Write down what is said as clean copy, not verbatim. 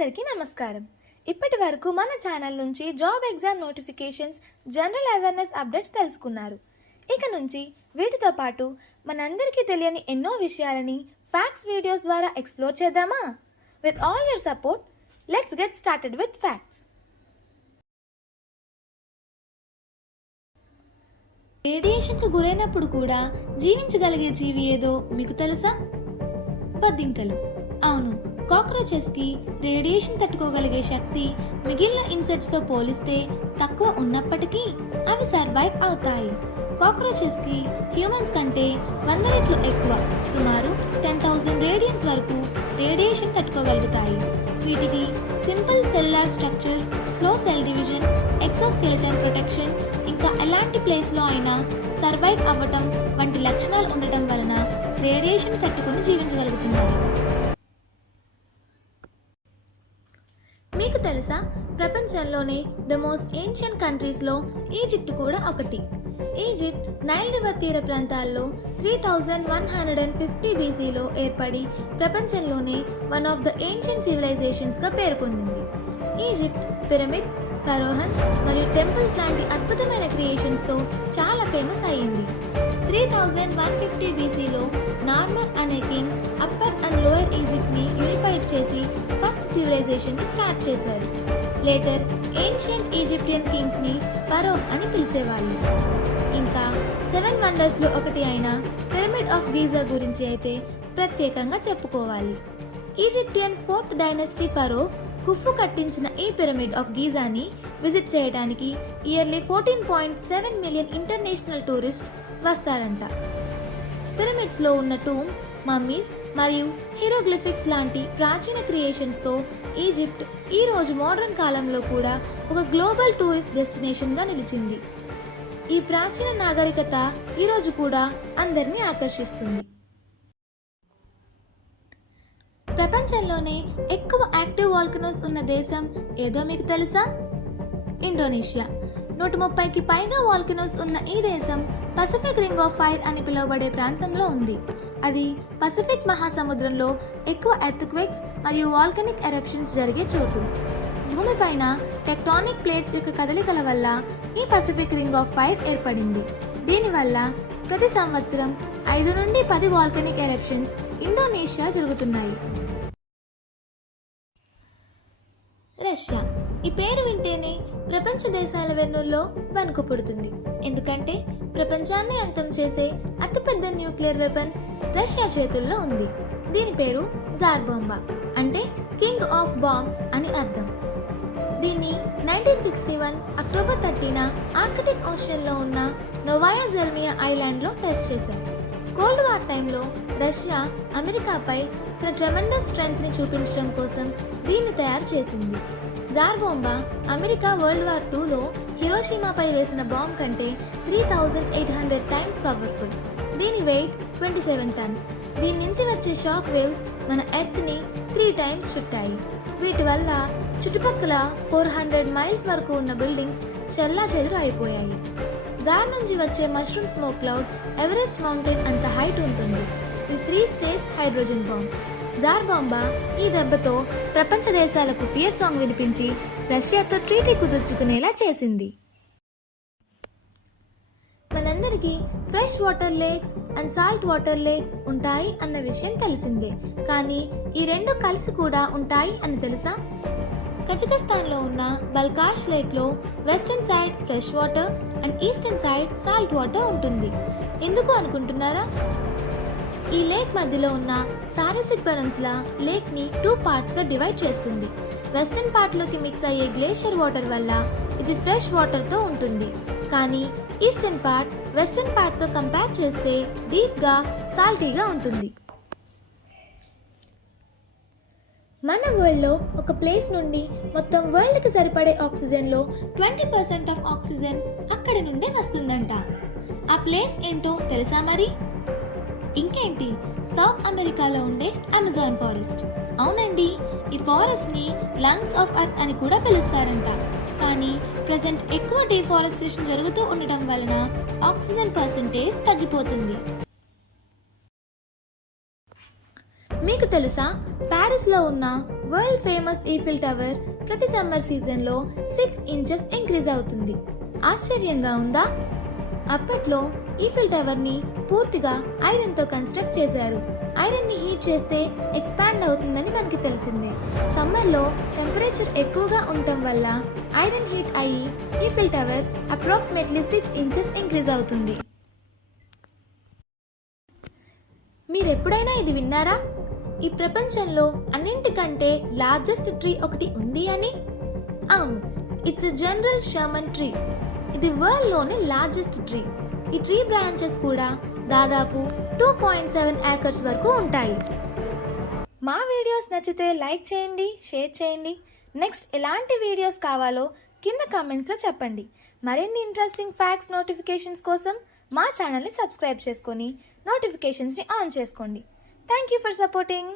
అందరికీ నమస్కారం. ఇప్పటి వరకు మన ఛానల్ నుంచి job exam notifications, general awareness updates తెలుసుకున్నారు. ఇక నుంచి వీటితో పాటు మనందరికీ తెలియని ఎన్నో విషయాలని ఫ్యాక్ట్స్ వీడియోస్ ద్వారా ఎక్స్ప్లోర్ చేద్దామా? With all your support, let's get started with facts. రేడియేషన్కు గురైనప్పుడు కూడా జీవించగలిగే జీవి ఏదో మీకు తెలుసా? బొద్దింకలు. అవును, కాక్రోచెస్కి రేడియేషన్ తట్టుకోగలిగే శక్తి మిగిలిన ఇన్సెక్ట్స్తో పోలిస్తే తక్కువ ఉన్నప్పటికీ అవి సర్వైవ్ అవుతాయి. కాక్రోచెస్కి హ్యూమన్స్ కంటే 100 రెట్లు ఎక్కువ, సుమారు 10,000 రేడియన్స్ వరకు రేడియేషన్ తట్టుకోగలుగుతాయి. వీటికి simple cellular structure, slow cell division, exoskeleton protection, ఇంకా ఎలాంటి ప్లేస్లో అయినా సర్వైవ్ అవ్వటం వంటి లక్షణాలు ఉండటం వలన రేడియేషన్ తట్టుకొని జీవించగలుగుతున్నారు. మీకు తెలుసా, ప్రపంచంలోనే ద మోస్ట్ ఏన్షియంట్ కంట్రీస్లో ఈజిప్ట్ కూడా ఒకటి. ఈజిప్ట్ నైల్ రివర్ తీర ప్రాంతాల్లో 3150 BCలో ఏర్పడి ప్రపంచంలోనే వన్ ఆఫ్ ద ఏన్షియంట్ సివిలైజేషన్స్గా పేరు పొందింది. ఈజిప్ట్ పిరమిడ్స్, ఫరోహన్స్ మరియు టెంపుల్స్ లాంటి అద్భుతమైన క్రియేషన్స్తో చాలా ఫేమస్ అయ్యింది. 3150 BCలో నార్మర్ అనే కింగ్ అప్పర్ అండ్ లోయర్ ఈజిప్ట్ని యూనిఫైడ్ చేసి ఫస్ట్ సివిలైజేషన్ని స్టార్ట్ చేశారు. లేటర్ ఏన్షియంట్ ఈజిప్టియన్ కింగ్స్ని ఫరో అని పిలిచేవాళ్ళు. ఇంకా 7 వండర్స్లో ఒకటి అయిన పిరమిడ్ ఆఫ్ గీజా గురించి అయితే ప్రత్యేకంగా చెప్పుకోవాలి. ఈజిప్టియన్ 4th డైనస్టీ ఫరో కుఫు కట్టించిన ఈ పిరమిడ్ ఆఫ్ గీజాని విజిట్ చేయడానికి ఇయర్లీ 14.7 మిలియన్ ఇంటర్నేషనల్ టూరిస్ట్ వస్తారంట. పిరమిడ్స్లో ఉన్న టూమ్స్, మమ్మీస్ మరియు హీరోగ్లిఫిక్స్ లాంటి ప్రాచీన క్రియేషన్స్తో ఈజిప్ట్ ఈ రోజు మోడర్న్ కాలంలో కూడా ఒక గ్లోబల్ టూరిస్ట్ డెస్టినేషన్గా నిలిచింది. ఈ ప్రాచీన నాగరికత ఈరోజు కూడా అందరినీ ఆకర్షిస్తుంది. ప్రపంచంలోనే ఎక్కువ యాక్టివ్ వాల్కనోస్ ఉన్న దేశం ఏదో మీకు తెలుసా? ఇండోనేషియా. 130కి పైగా వాల్కనోస్ ఉన్న ఈ దేశం పసిఫిక్ రింగ్ ఆఫ్ ఫైర్ అని పిలువబడే ప్రాంతంలో ఉంది. అది పసిఫిక్ మహాసముద్రంలో ఎక్కువ ఎర్త్క్వేక్స్ మరియు వాల్కనిక్ ఎరప్షన్స్ జరిగే చోటు. భూమిపైన టెక్టానిక్ ప్లేట్స్ యొక్క కదలికల వల్ల ఈ పసిఫిక్ రింగ్ ఆఫ్ ఫైర్ ఏర్పడింది. దీనివల్ల ప్రతి సంవత్సరం 5 నుండి 10 వాల్కనిక్ ఎరప్షన్స్ ఇండోనేషియా జరుగుతున్నాయి. రష్యా. ఈ పేరు వింటేనే ప్రపంచ దేశాల వెన్నుల్లో వణుకు పుడుతుంది. ఎందుకంటే ప్రపంచాన్ని అంతం చేసే అతిపెద్ద న్యూక్లియర్ వెపన్ రష్యా చేతుల్లో ఉంది. దీని పేరు జార్ బాంబా, అంటే కింగ్ ఆఫ్ బాంబ్స్ అని అర్థం. దీన్ని 1961 అక్టోబర్ 30న ఆర్కిటిక్ ఓషన్లో ఉన్న నోవాయా జెల్మియా ఐలాండ్లో టెస్ట్ చేశారు. కోల్డ్ వార్ టైంలో రష్యా అమెరికాపై తన ట్రెమెండస్ స్ట్రెంగ్త్ని చూపించడం కోసం దీన్ని తయారు చేసింది. జార్ బాంబా అమెరికా వరల్డ్ వార్ 2లో హిరోషిమాపై వేసిన బాంబ్ కంటే 3800 టైమ్స్ పవర్ఫుల్. దీని వెయిట్ 27 టన్స్. దీని నుంచి వచ్చే షాక్ వేవ్స్ మన ఎర్త్ని 3 టైమ్స్ చుట్టాయి. వీటి వల్ల చుట్టుపక్కల 400 మైల్స్ వరకు ఉన్న బిల్డింగ్స్ చెల్లాచెదురు అయిపోయాయి. జార్ నుంచి వచ్చే mushroom smoke cloud Everest mountain అంత హైట్ ఉంటుంది. ఇది 3 స్టేజ్ హైడ్రోజన్ బాంబ్. జార్ బాంబా ఈ దెబ్బతో ప్రపంచ దేశాలకు ఫియర్ సాంగ్ వినిపించి రష్యాతో ట్రీటీ కుదుర్చుకునేలా చేసింది. మనందరికీ fresh water lakes and salt water lakes ఉంటాయి అన్న విషయం తెలిసిందే. కానీ ఈ రెండు కలిసి కూడా ఉంటాయి అని తెలుసా? కజకిస్తాన్లో ఉన్న బల్కాష్ లేక్లో western side fresh water and eastern side salt water ఉంటుంది. ఎందుకు అనుకుంటున్నారా? ఈ లేక్ మధ్యలో ఉన్న సారసిక్ పెనిన్సులా లేక్ని 2 పార్ట్స్గా డివైడ్ చేస్తుంది. వెస్టర్న్ పార్ట్లోకి మిక్స్ అయ్యే గ్లేషియర్ వాటర్ వల్ల ఇది ఫ్రెష్ వాటర్తో ఉంటుంది. కానీ ఈస్టర్న్ పార్ట్ వెస్టర్న్ పార్ట్తో కంపేర్ చేస్తే డీప్గా సాల్టీగా ఉంటుంది. మన వరల్డ్లో ఒక ప్లేస్ నుండి మొత్తం వరల్డ్కి సరిపడే ఆక్సిజన్లో 20% ఆఫ్ ఆక్సిజన్ అక్కడి నుండే వస్తుందంట. ఆ ప్లేస్ ఏంటో తెలుసా మరి? ఇంకేంటి, సౌత్ అమెరికాలో ఉండే అమెజాన్ ఫారెస్ట్. అవునండి, ఈ ఫారెస్ట్ని లంగ్స్ ఆఫ్ ఎర్త్ అని కూడా పిలుస్తారంట. కానీ ప్రజెంట్ ఎక్కువ డిఫారెస్టేషన్ జరుగుతూ ఉండటం వలన ఆక్సిజన్ పర్సెంటేజ్ తగ్గిపోతుంది. మీకు తెలుసా, ప్యారిస్లో ఉన్న వరల్డ్ ఫేమస్ ఈఫిల్ టవర్ ప్రతి సమ్మర్ సీజన్లో 6 ఇంచెస్ ఇంక్రీజ్ అవుతుంది. ఆశ్చర్యంగా ఉందా? అప్పట్లో ఈఫిల్ టవర్ని పూర్తిగా ఐరన్తో కన్స్ట్రక్ట్ చేశారు. ఐరన్ని హీట్ చేస్తే ఎక్స్పాండ్ అవుతుందని మనకి తెలిసిందే. సమ్మర్లో టెంపరేచర్ ఎక్కువగా ఉండటం వల్ల ఐరన్ హీట్ అయ్యి Eiffel tower approximately 6 inches increase అవుతుంది. మీరెప్పుడైనా ఇది విన్నారా? ఈ ప్రపంచంలో అన్నింటికంటే లార్జెస్ట్ ట్రీ ఒకటి ఉంది అని? అవును, it's a general Sherman tree. ఇది వరల్డ్లోనే లార్జెస్ట్ ట్రీ. ఈ ట్రీ బ్రాంచెస్ కూడా దాదాపు 2.7 ఏకర్స్ వరకు ఉంటాయి. మా వీడియోస్ నచ్చితే లైక్ చేయండి, షేర్ చేయండి. నెక్స్ట్ ఎలాంటి వీడియోస్ కావాలో కింద కామెంట్స్లో చెప్పండి. మరిన్ని ఇంట్రెస్టింగ్ ఫ్యాక్ట్స్ నోటిఫికేషన్స్ కోసం మా ఛానల్ని సబ్స్క్రైబ్ చేసుకొని నోటిఫికేషన్స్ని ఆన్ చేసుకోండి. Thank you for supporting.